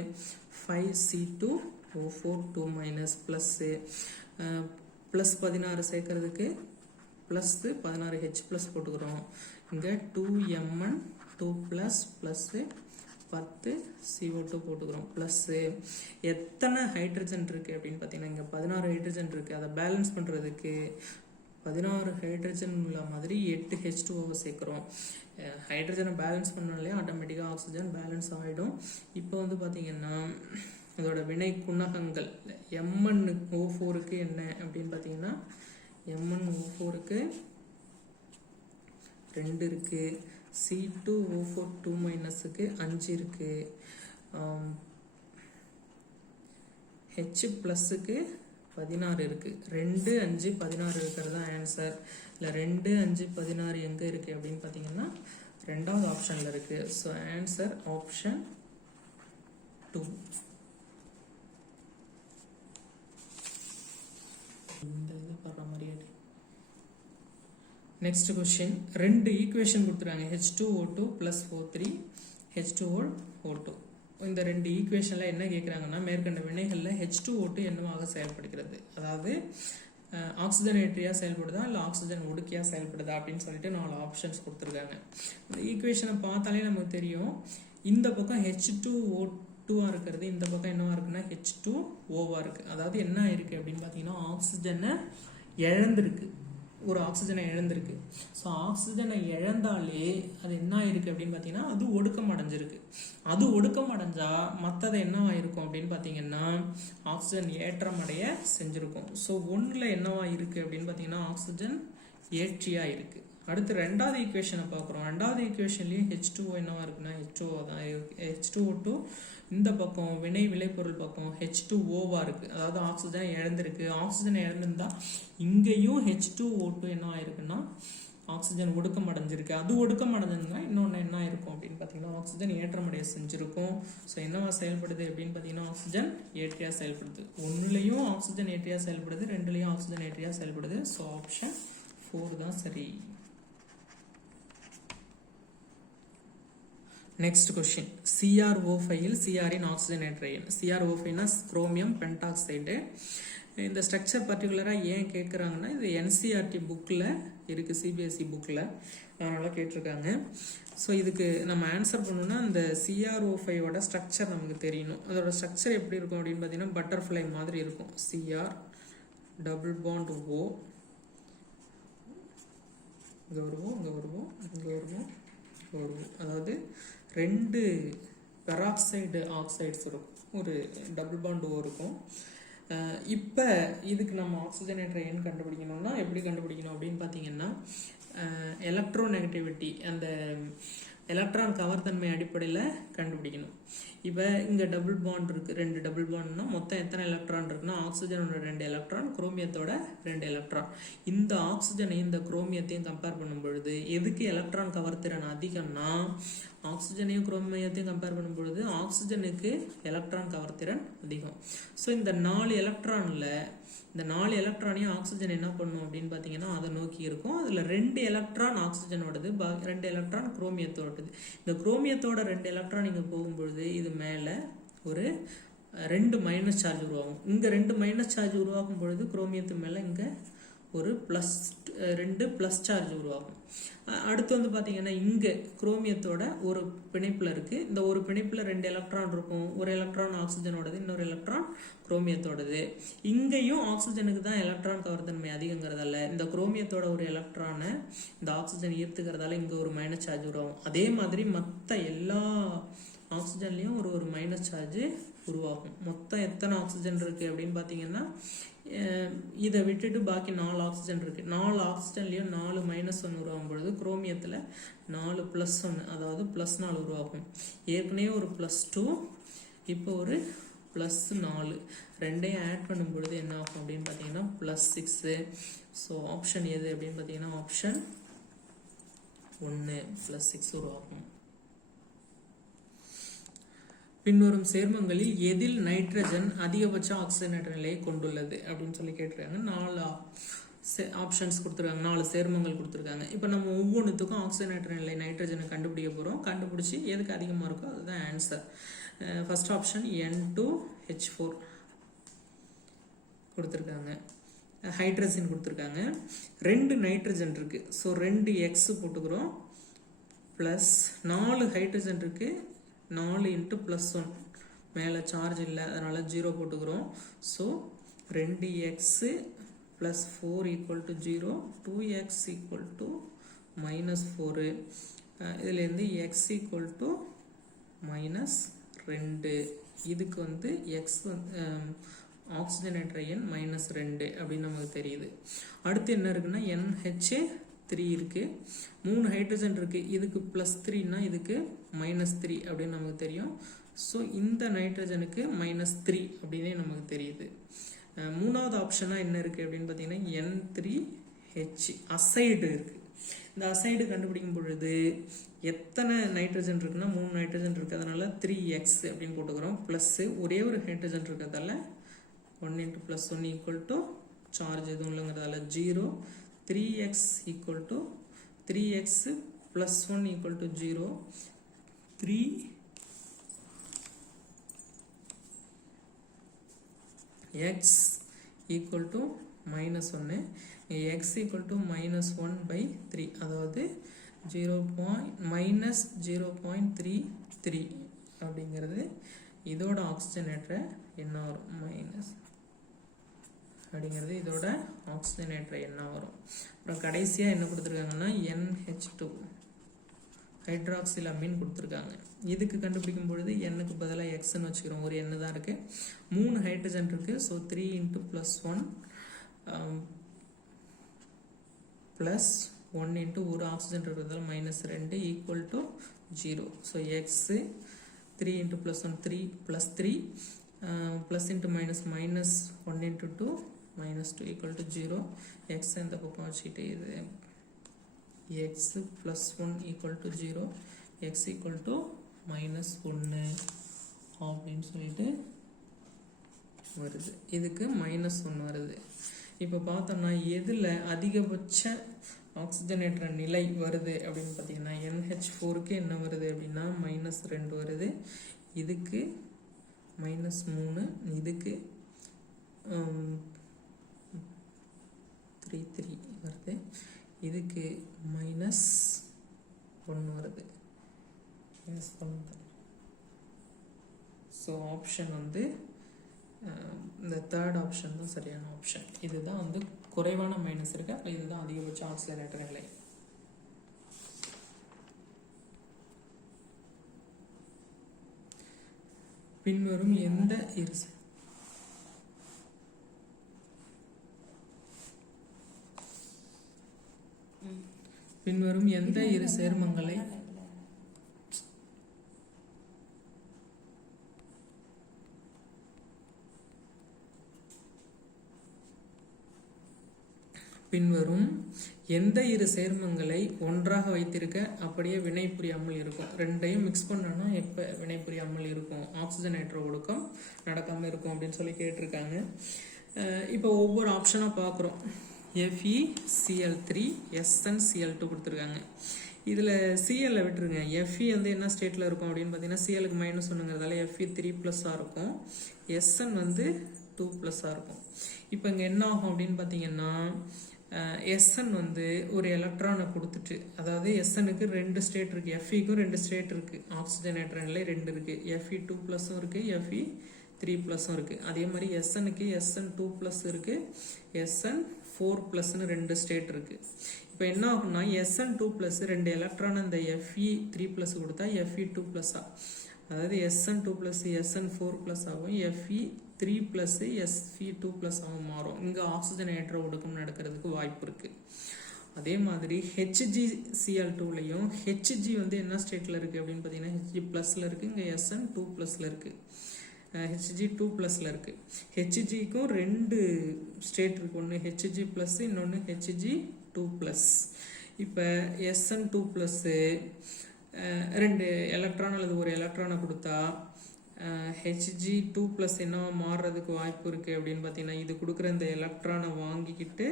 5C2O4 2 minus plus +16 சேர்க்கறதுக்கு +16 H+ போட்டுக்கிறோம். இங்கே 2Mn2 ப்ளஸ்ஸு 10 CO2 போட்டுக்கிறோம். ப்ளஸ்ஸு எத்தனை ஹைட்ரஜன் இருக்குது அப்படின்னு பார்த்தீங்கன்னா இங்கே 16 ஹைட்ரஜன் இருக்குது. அதை பேலன்ஸ் பண்ணுறதுக்கு 16 ஹைட்ரஜன் உள்ள மாதிரி 8 H2O சேர்க்குறோம். ஹைட்ரஜனை பேலன்ஸ் பண்ணாலே ஆட்டோமேட்டிக்காக ஆக்சிஜன் பேலன்ஸ் ஆகிடும். இப்போ வந்து பார்த்தீங்கன்னா இதோட வினை குணகங்கள் MnO4க்கு என்ன அப்படின்னு பார்த்தீங்கன்னா MnO4க்கு 2 இருக்குது, C2O4 2 மைனஸுக்கு 5 இருக்குது, H+க்கு 16 இருக்குது. 2 5 16 இருக்கிறது தான் ஆன்சர். இல்லை 2 5 16 எங்கே இருக்குது அப்படின்னு பார்த்தீங்கன்னா 2வது ஆப்ஷனில் இருக்குது. So answer option 2. இந்த இது வர்ற மாதிரி. நெக்ஸ்ட் கொஸ்டின், 2 ஈக்குவேஷன் கொடுத்துருக்காங்க, H2O2 + O3 H2O2. இந்த 2 ஈக்குவேஷனில் என்ன கேட்குறாங்கன்னா மேற்கண்ட வினைகளில் H2O2 என்னவாக செயல்படுகிறது, அதாவது ஆக்சிஜனேற்றியாக செயல்படுதா இல்லை ஆக்சிஜன் ஒடுக்கியாக செயல்படுதா அப்படின்னு சொல்லிட்டு 4 ஆப்ஷன்ஸ் கொடுத்துருக்காங்க. இந்த ஈக்குவேஷனை பார்த்தாலே நமக்கு தெரியும், இந்த பக்கம் H2O2 இருக்கிறது, இந்த பக்கம் என்னவா இருக்குன்னா H2O இருக்குது. அதாவது என்ன இருக்குது அப்படின்னு பார்த்தீங்கன்னா ஆக்சிஜனை இழந்திருக்கு, ஒரு ஆக்சிஜனை இழந்திருக்கு. ஸோ ஆக்சிஜனை இழந்தாலே அது என்ன ஆயிருக்கு அப்படின்னு பார்த்தீங்கன்னா அது ஒடுக்கம் அடைஞ்சிருக்கு. அது ஒடுக்கம் அடைஞ்சா மற்றது என்னவா இருக்கும் அப்படின்னு பார்த்தீங்கன்னா ஆக்சிஜன் ஏற்றம் அடைய செஞ்சுருக்கும். ஸோ 1ல் என்னவா இருக்குது அப்படின்னு பார்த்தீங்கன்னா ஆக்சிஜன் ஏற்றியாக இருக்குது. அடுத்து 2வது ஈக்குவேஷனை பார்க்குறோம். 2வது ஈக்குவேஷன்லேயும் H2O என்னவா இருக்குன்னா H2O தான். H2O2 இந்த பக்கம் வினை விளைபொருள் பக்கம் H2Oவா இருக்குது, அதாவது ஆக்சிஜன் இழந்திருக்கு. ஆக்சிஜன் இழந்திருந்தா இங்கேயும் H2O2 என்ன ஆயிருக்குன்னா ஆக்சிஜன் ஒடுக்கம் அடைஞ்சிருக்கு. அது ஒடுக்கம் அடைஞ்சதுன்னா இன்னொன்று என்ன ஆயிருக்கும் அப்படின்னு பார்த்தீங்கன்னா ஆக்சிஜன் ஏற்றமடைய செஞ்சுருக்கும். ஸோ என்னவா செயல்படுது அப்படின்னு பார்த்தீங்கன்னா ஆக்சிஜன் ஏற்றியாக செயல்படுது. 1லையும் ஆக்சிஜன் ஏற்றியாக செயல்படுது, 2லையும் ஆக்சிஜன் ஏற்றியாக செயல்படுது. ஸோ ஆப்ஷன் 4 தான் சரி. நெக்ஸ்ட் கொஸ்டின், CrO5 சிஆரின் ஆக்சிஜனேற்ற எண். CrO5னா குரோமியம் பென்டாக்சைடு. இந்த ஸ்ட்ரக்சர் பர்டிகுலராக ஏன் கேட்குறாங்கன்னா இது NCERT புக்கில் இருக்குது, CBSE புக்கில், அதனால் கேட்டிருக்காங்க. ஸோ இதுக்கு நம்ம ஆன்சர் பண்ணணும்னா இந்த CrO5ஓட ஸ்ட்ரக்சர் நமக்கு தெரியணும். அதோட ஸ்ட்ரக்சர் எப்படி இருக்கும் அப்படின்னு பார்த்தீங்கன்னா பட்டர்ஃப்ளை மாதிரி இருக்கும். Cr டபுள் பாண்ட் O, இங்கே வருவோம், இங்கே வருவோம், இங்கே வருவோம், இங்கே வருவோம். அதாவது 2 பெராக்சைடு ஆக்சைட்ஸ் இருக்கும், ஒரு டபுள் பாண்ட் O இருக்கும். இப்போ இதுக்கு நம்ம ஆக்சிஜனேற்ற எண் கண்டுபிடிக்கணும்னா எப்படி கண்டுபிடிக்கணும் அப்படின்னு பார்த்தீங்கன்னா எலக்ட்ரோநெகட்டிவிட்டி அந்த எலக்ட்ரான் கவர்த்தன்மை அடிப்படையில் கண்டுபிடிக்கணும். இப்போ இங்கே டபுள் பாண்ட் இருக்குது, 2 டபுள் பாண்ட்னா மொத்தம் எத்தனை எலக்ட்ரான் இருக்குன்னா ஆக்சிஜனோட 2 எலக்ட்ரான், குரோமியத்தோட 2 எலக்ட்ரான். இந்த ஆக்சிஜனையும் இந்த குரோமியத்தையும் கம்பேர் பண்ணும் பொழுது எதுக்கு எலக்ட்ரான் கவர்த்திறன் அதிகம்னா ஆக்சிஜனையும் குரோமியத்தையும் கம்பேர் பண்ணும் பொழுது ஆக்சிஜனுக்கு எலக்ட்ரான் கவர்த்திறன் அதிகம். ஸோ இந்த 4 எலக்ட்ரானில் இந்த 4 எலக்ட்ரானையும் ஆக்சிஜன் என்ன பண்ணும் அப்படின்னு பார்த்தீங்கன்னா அதை நோக்கி இருக்கும். அதில் 2 எலக்ட்ரான் ஆக்சிஜனோடது, 2 எலக்ட்ரான் குரோமியத்தோடது. இந்த குரோமியத்தோட 2 எலக்ட்ரான் இங்கே போகும்பொழுது இது மேலே ஒரு 2 மைனஸ் சார்ஜ் உருவாகும். இங்கே 2 மைனஸ் சார்ஜ் உருவாகும் பொழுது குரோமியத்து மேலே இங்கே ஒரு +2 ப்ளஸ் சார்ஜ் உருவாகும். அடுத்து வந்து பார்த்தீங்கன்னா இங்கே குரோமியத்தோட ஒரு பிணைப்பில் இருக்குது. இந்த ஒரு பிணைப்பில் 2 எலக்ட்ரான் இருக்கும். ஒரு எலக்ட்ரான் ஆக்சிஜனோடது, இன்னொரு எலக்ட்ரான் குரோமியத்தோடது. இங்கேயும் ஆக்சிஜனுக்கு தான் எலக்ட்ரான் கவர்த்தன்மை அதிகங்கிறதால இந்த குரோமியத்தோட ஒரு எலக்ட்ரானை இந்த ஆக்சிஜன் ஈர்த்துக்கிறதால இங்கே ஒரு மைனஸ் சார்ஜ் உருவாகும். அதே மாதிரி மற்ற எல்லா ஆக்சிஜன்லேயும் ஒரு மைனஸ் சார்ஜ் உருவாகும். மொத்தம் எத்தனை ஆக்சிஜன் இருக்குது அப்படின்னு பார்த்தீங்கன்னா இதை விட்டுட்டு பாக்கி 4 ஆக்சிஜன் இருக்குது. 4 ஆக்சிஜன்லேயும் 4 -1 உருவாகும் பொழுது குரோமியத்தில் 4 +1 அதாவது +4 உருவாகும். ஏற்கனவே ஒரு +2, இப்போ ஒரு +4, ரெண்டையும் ஆட் பண்ணும் பொழுது என்ன ஆகும் அப்படின்னு பார்த்தீங்கன்னா +6. ஸோ ஆப்ஷன் எது அப்படின்னு பார்த்தீங்கன்னா ஆப்ஷன் 1 +6 உருவாகும். பின்வரும் சேர்மங்களில் எதில் நைட்ரஜன் அதிகபட்ச ஆக்சிஜனேற்ற நிலையை கொண்டுள்ளது அப்படின்னு சொல்லி கேட்டிருக்காங்க. 4 ஆப்ஷன்ஸ் கொடுத்துருக்காங்க, 4 சேர்மங்கள் கொடுத்துருக்காங்க. இப்போ நம்ம ஒவ்வொன்றுத்துக்கும் ஆக்சிஜனேற்ற நிலை நைட்ரஜனை கண்டுபிடிக்க போகிறோம். கண்டுபிடிச்சி எதுக்கு அதிகமாக இருக்கோ அதுதான் ஆன்சர். ஃபர்ஸ்ட் ஆப்ஷன் N2H4 கொடுத்துருக்காங்க, ஹைட்ரஜன் கொடுத்துருக்காங்க. 2 நைட்ரஜன் இருக்குது, ஸோ 2 X போட்டுக்கிறோம். ப்ளஸ் 4 ஹைட்ரஜன் இருக்குது, 4 × +1 மேலே சார்ஜ் இல்லை அதனால் 0 போட்டுக்கிறோம். So 2x + 4 = 0, 2x = -4. இதுலேருந்து x = -2. இதுக்கு வந்து x ஆக்சிஜனேற்ற எண் -2 அப்படின்னு நமக்கு தெரியுது. அடுத்து என்ன இருக்குன்னா NH3 இருக்குது, 3 ஹைட்ரஜன் இருக்குது. இதுக்கு +3னா இதுக்கு -3 அப்படின்னு நமக்கு தெரியும். ஸோ இந்த நைட்ரஜனுக்கு -3 அப்படின்னே நமக்கு தெரியுது. மூணாவது ஆப்ஷனாக என்ன இருக்குது அப்படின்னு பார்த்தீங்கன்னா N3H அசைடு இருக்குது. இந்த அசைடு கண்டுபிடிக்கும் பொழுது எத்தனை நைட்ரஜன் இருக்குன்னா 3 நைட்ரஜன் இருக்குது, அதனால 3x அப்படின்னு போட்டுக்கிறோம். ப்ளஸ்ஸு ஒரே ஒரு ஹைட்ரஜன் இருக்கிறதால 1 × +1 = சார்ஜ் எதுவும் இல்லைங்கிறதால 0. 3x = 3x + 1 = 0. 3x = -1. x = -1/3 அதாவது -0.33 அப்படிங்கிறது இதோட ஆக்சிஜனேற்ற என்ன வரும், மைனஸ் அப்படிங்கிறது இதோட ஆக்சிஜனேற்ற எண்ணா வரும். அப்புறம் கடைசியாக என்ன கொடுத்துருக்காங்கன்னா NH2 ஹைட்ராக்சில் அமீன் கொடுத்துருக்காங்க. இதுக்கு கண்டுபிடிக்கும் பொழுது எண்ணுக்கு பதிலாக எக்ஸ்ன்னு வச்சுக்கிறோம். ஒரு எண்ணு தான் இருக்குது, 3 ஹைட்ரஜன் இருக்குது. ஸோ 3 × +1 ப்ளஸ் 1 × ஒரு ஆக்சிஜன் இருக்கிறதால -2 = 0. So X 3 × +1 3 +3 plus into minus -1 × 2 -2 = 0. X இந்த பக்கம் வச்சுக்கிட்டு இது x +1 = 0, x = -1 அப்படின்னு சொல்லிட்டு வருது. இதுக்கு -1 வருது. இப்போ பார்த்தோம்னா எதில் அதிகபட்ச ஆக்சிஜனேற்ற நிலை வருது அப்படின்னு பார்த்தீங்கன்னா NH4க்கு என்ன வருது அப்படின்னா -2 வருது, இதுக்கு -3, இதுக்கு 3 வருது, இதுக்கு -1 வருது. ஸோ ஆப்ஷன் வந்து இந்த தேர்ட் ஆப்ஷன் தான் சரியான ஆப்ஷன். இதுதான் வந்து குறைவான மைனஸ் இருக்கு, அப்போ இதுதான் அதிகபட்ச ஆக்சிஜனேற்ற நிலை. பின்வரும் எந்த பின்வரும் எந்த இரு சேர்மங்களை ஒன்றாக வைத்திருக்க அப்படியே வினை புரியாமல் இருக்கும்? ரெண்டையும் மிக்ஸ் பண்ணோன்னா எப்போ வினை புரியாமல் இருக்கும்? ஆக்சிஜன் நைட்ரோ ஒடுக்கம் நடக்காமல் இருக்கும் அப்படின்னு சொல்லி கேட்டிருக்காங்க. இப்போ ஒவ்வொரு ஆப்ஷனாக பார்க்குறோம். FeCl3 SnCl2 கொடுத்துருக்காங்க. இதில் சிஎல்ல விட்டுருங்க. Fe வந்து என்ன ஸ்டேட்டில் இருக்கும் அப்படின்னு பார்த்தீங்கன்னா சிஎலுக்கு -1ங்கிறதால Fe3+ஆக இருக்கும். Sn வந்து 2+ஆக இருக்கும். இப்போ இங்கே என்ன ஆகும் அப்படின்னு பார்த்தீங்கன்னா Sn வந்து ஒரு எலக்ட்ரானை கொடுத்துட்டு, அதாவது Snக்கு 2 ஸ்டேட் இருக்குது, Feக்கும் 2 ஸ்டேட் இருக்குது, ஆக்சிஜன் நைட்ரஜன்ல 2 இருக்குது, Fe2+ம் இருக்குது, Fe3+ம் இருக்குது. அதே மாதிரி Snக்கு Sn2+ இருக்குது, Sn4+ன்னு 2 ஸ்டேட் இருக்குது. இப்போ என்ன ஆகும்னா Sn2+ 2 எலக்ட்ரான் இந்த Fe3+ கொடுத்தா Fe2+ஆ, அதாவது Sn2+ Sn4+ ஆகும், Fe3+ Sf2+ ஆகும் மாறும். இங்கே ஆக்சிஜன் நைட்ரோ ஒடுக்கம் நடக்கிறதுக்கு வாய்ப்பு இருக்குது. அதே மாதிரி HgCl2லையும் Hg வந்து என்ன ஸ்டேட்டில் இருக்குது அப்படின்னு பார்த்தீங்கன்னா Hg+ல இருக்குது, இங்கே Sn2+ல இருக்குது, Hg2+ல இருக்குது. Hgக்கும் 2 ஸ்டேட் இருக்குது, ஒன்று Hg+, இன்னொன்று Hg2+. இப்போ Sn2+, 2 எலக்ட்ரான் அல்லது ஒரு எலக்ட்ரானை கொடுத்தா Hg2+ என்னவா மாறுறதுக்கு வாய்ப்பு இருக்குது அப்படின்னு பார்த்தீங்கன்னா இது கொடுக்குற இந்த எலக்ட்ரானை வாங்கிக்கிட்டு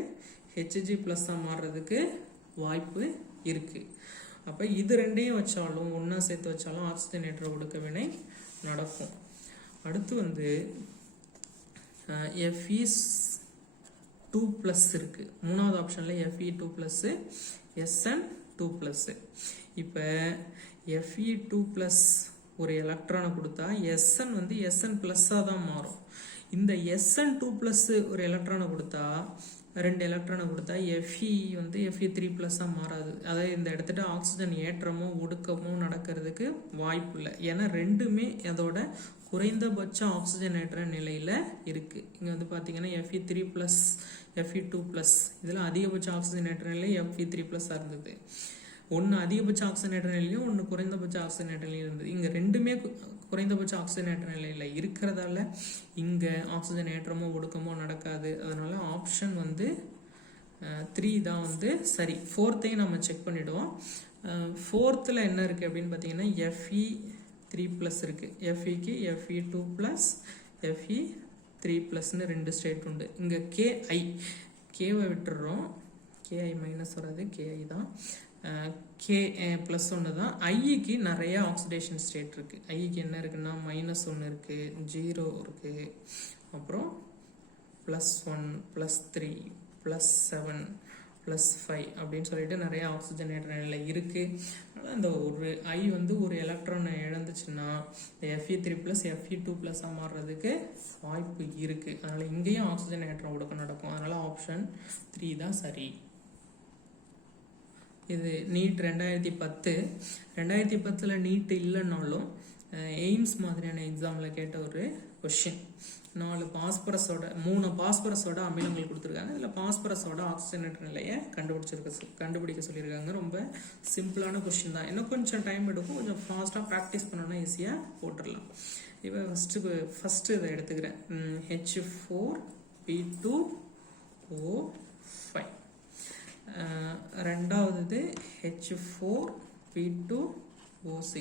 Hg+ஆக மாறுறதுக்கு வாய்ப்பு இருக்குது. அப்போ இது ரெண்டையும் வச்சாலும் ஒன்றா சேர்த்து வச்சாலும் ஆக்சிஜன் நைட்ரோ ஒடுக்க வினை நடக்கும். அடுத்து வந்து Fe2+ இருக்குது. மூணாவது ஆப்ஷனில் Fe2+, Sn2+. இப்போ Fe2+ ஒரு எலக்ட்ரானை கொடுத்தா Sn வந்து Sn+ஆக தான் மாறும். இந்த Sn2+ ஒரு எலக்ட்ரானை கொடுத்தா 2 எலக்ட்ரானை கொடுத்தா Fe வந்து Fe3+ஆக மாறாது. அதாவது இந்த இடத்துல ஆக்சிஜன் ஏற்றமோ ஒடுக்கமோ நடக்கிறதுக்கு வாய்ப்பு இல்லை. ஏன்னா ரெண்டுமே அதோட குறைந்தபட்ச ஆக்சிஜன் ஏற்ற நிலையில் இருக்குது. இங்கே வந்து பார்த்தீங்கன்னா Fe3+, Fe2+, இதில் அதிகபட்ச ஆக்சிஜன் ஏற்ற நிலை Fe3+ஆக இருந்தது. ஒன்று அதிகபட்ச ஆக்சிஜன் ஏற்ற நிலையும் ஒன்று குறைந்தபட்ச ஆக்சிஜன் ஏற்ற நிலையும் இருந்தது. இங்கே ரெண்டுமே குறைந்தபட்ச ஆக்சிஜன் ஏற்ற நிலையில் இருக்கிறதால இங்கே ஆக்சிஜன் ஏற்றமோ ஒடுக்கமோ நடக்காது. அதனால ஆப்ஷன் வந்து 3 தான் வந்து சரி. 4த்தையும் நம்ம செக் பண்ணிவிடுவோம். 4த்தில் என்ன இருக்குது அப்படின்னு பார்த்தீங்கன்னா Fe3+ இருக்குது. Feக்கு Fe2+, Fe3+ன்னு 2 ஸ்டேட் உண்டு. இங்கே கேவை விட்டுடுறோம், Ki மைனஸ் வராது, Ki தான், K+1 தான். ஐக்கு நிறைய ஆக்சிடேஷன் ஸ்டேட் இருக்குது. ஐக்கு என்ன இருக்குன்னா -1 இருக்குது, 0 இருக்குது, அப்புறம் +1, +3, +7, +5 அப்படின்னு சொல்லிட்டு நிறைய ஆக்சிஜன் ஏற்ற நிலை இருக்குது. அதனால் இந்த ஒரு ஐ வந்து ஒரு எலக்ட்ரானை இழந்துச்சுன்னா Fe3+, Fe2+ஆக மாறுறதுக்கு வாய்ப்பு இருக்குது. அதனால் இங்கேயும் ஆக்சிஜன் ஏற்ற ஒடுக்கம் நடக்கும். அதனால் ஆப்ஷன் 3 தான் சரி. இது நீட் 2010 நீட் இல்லைன்னாலும் எய்ம்ஸ் மாதிரியான எக்ஸாமில் கேட்ட ஒரு கொஷின். 3 பாஸ்பரஸோட அமிலங்கள் கொடுத்துருக்காங்க. இதில் பாஸ்பரஸோட ஆக்சிஜனேற்ற நிலையை கண்டுபிடிக்க சொல்லியிருக்காங்க. ரொம்ப சிம்பிளான கொஷின் தான். இன்னும் கொஞ்சம் டைம் எடுக்கும், கொஞ்சம் ஃபாஸ்ட்டாக ப்ராக்டிஸ் பண்ணோன்னா ஈஸியாக போட்டுடலாம். இப்போ ஃபஸ்ட்டு இதை எடுத்துக்கிறேன். H4P2O5, ரெண்டாவது H4P2O6,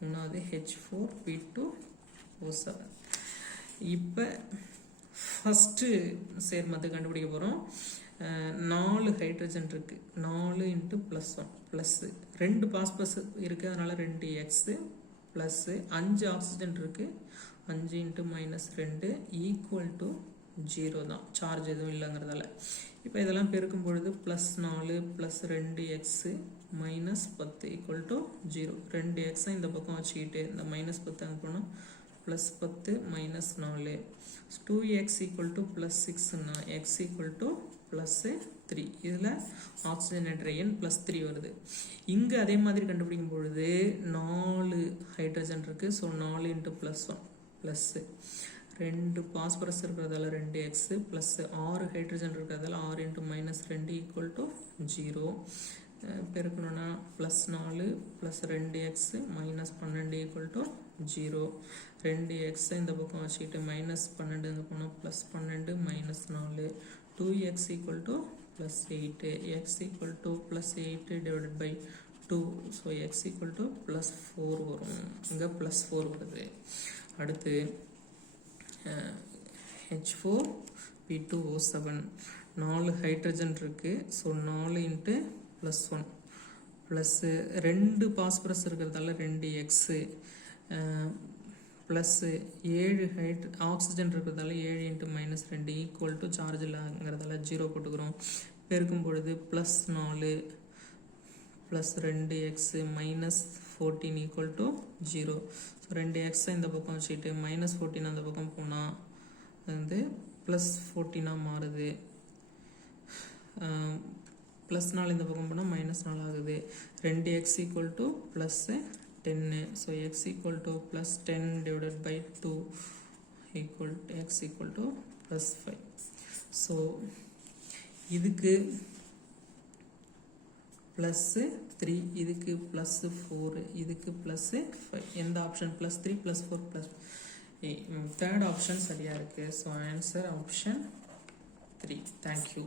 மூணாவது H4P2O7. இப்போ ஃபஸ்ட்டு சேர்மத்தை கண்டுபிடிக்க போகிறோம். 4 ஹைட்ரஜன் இருக்குது, 4 × +1 ப்ளஸ்ஸு, 2 பாஸ்பரஸ் இருக்குது, அதனால் 2x ப்ளஸ்ஸு, 5 ஆக்சிஜன் இருக்குது, 5 × -2 = 0 தான், சார்ஜ் எதுவும் இல்லைங்கிறதால. இப்போ இதெல்லாம் பெருக்கும் பொழுது +4 + 2x -10 = 0. 2x இந்த பக்கம் வச்சுக்கிட்டு இந்த -10 அங்கே போனால் +10 -4, 2x = +6ன்னா x = +3. இதில் ஆக்சிஜனேற்ற எண் +3 வருது. இங்கே அதே மாதிரி கண்டுபிடிக்கும் பொழுது 4 ஹைட்ரஜன் இருக்குது, ஸோ 4 × +1 ப்ளஸ்ஸு, 2 பாஸ்பரஸ் இருக்கிறதால 2x ப்ளஸ் 6 ஹைட்ரஜன் இருக்கிறதால 6 × -2 = 0. பெருக்கணும்னா plus 4 plus 2x minus 12 equal to 0. 2x இந்த பக்கம் வச்சுக்கிட்டு மைனஸ் 12 இந்த போனால் plus 12 minus 4. 2x equal to plus 8. x equal to plus 8 divided by 2. So x equal to plus 4 வரும். இங்கே ப்ளஸ் 4 வருது. அடுத்து H4P2O7 4 ஹைட்ரஜன் இருக்குது. So 4 into plus 1 plus 2 phosphorus இருக்கிறதால 2x ப்ளஸ்ஸு 7 ஆக்சிஜன் இருக்கிறதால 7 into minus 2 equal to charge இல்லைங்கிறதால 0 போட்டுக்கிறோம். பெருக்கும் பொழுது plus 4 plus 2x minus 14 equal to 0. So 2x இந்த பக்கம் வச்சுக்கிட்டு மைனஸ் 14 அந்த பக்கம் போனால் வந்து ப்ளஸ் 14 மாறுது. ப்ளஸ் 4 இந்த பக்கம் போனால் மைனஸ் 4 ஆகுது. 2x equal to plus 10. So x equal to plus 10 divided by 2 equal to x equal to plus 5. So இதுக்கு +3, இதுக்கு +4, இதுக்கு +5. எந்த ஆப்ஷன் +3 +4 +8? தேர்ட் ஆப்ஷன் சரியா இருக்கு. So answer option 3. தேங்க்யூ.